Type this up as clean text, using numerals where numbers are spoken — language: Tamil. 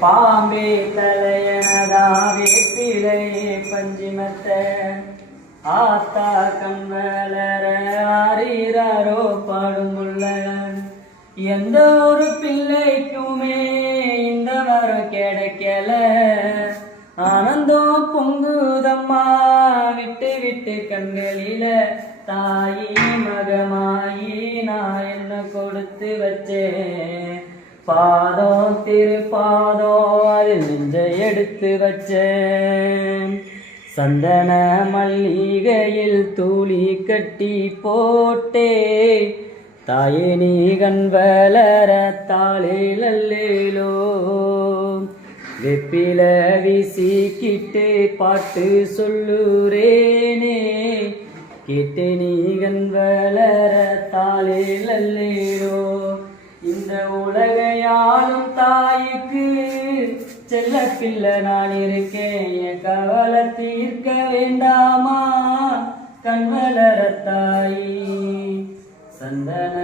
பாம்பே தலையனதா வேப்பிலையே பஞ்சிமத்த ஆத்தா கண்வளர ஆரீராரோ பாடுமுள்ள எந்த ஒரு பிள்ளைக்குமே இந்த வரம் கிடைக்கல ஆனந்தம் பொங்குதம்மா விட்டு விட்டு கண்களில தாயி மகமாயி நான் என்ன கொடுத்து வச்சேன் பாதம் திருப்பாதம் அது நெஞ்ச எடுத்து வச்சேன் சந்தன மல்லிகையில் தூளி கட்டி போட்டே தாயே நீ கண் வளர தாளில் அல்லேலோ வெப்பில வீசிக்கிட்டு பாட்டு சொல்லுறேனே கேட்டு நீ கண் வளர தாளில் அல்லேலோ இந்த உலகையாளும் தாய்க்கு செல்ல பிள்ளை நான் இருக்கேன் என் கவலை தீர்க்க வேண்டாமா கண் வளர தாயி சந்தன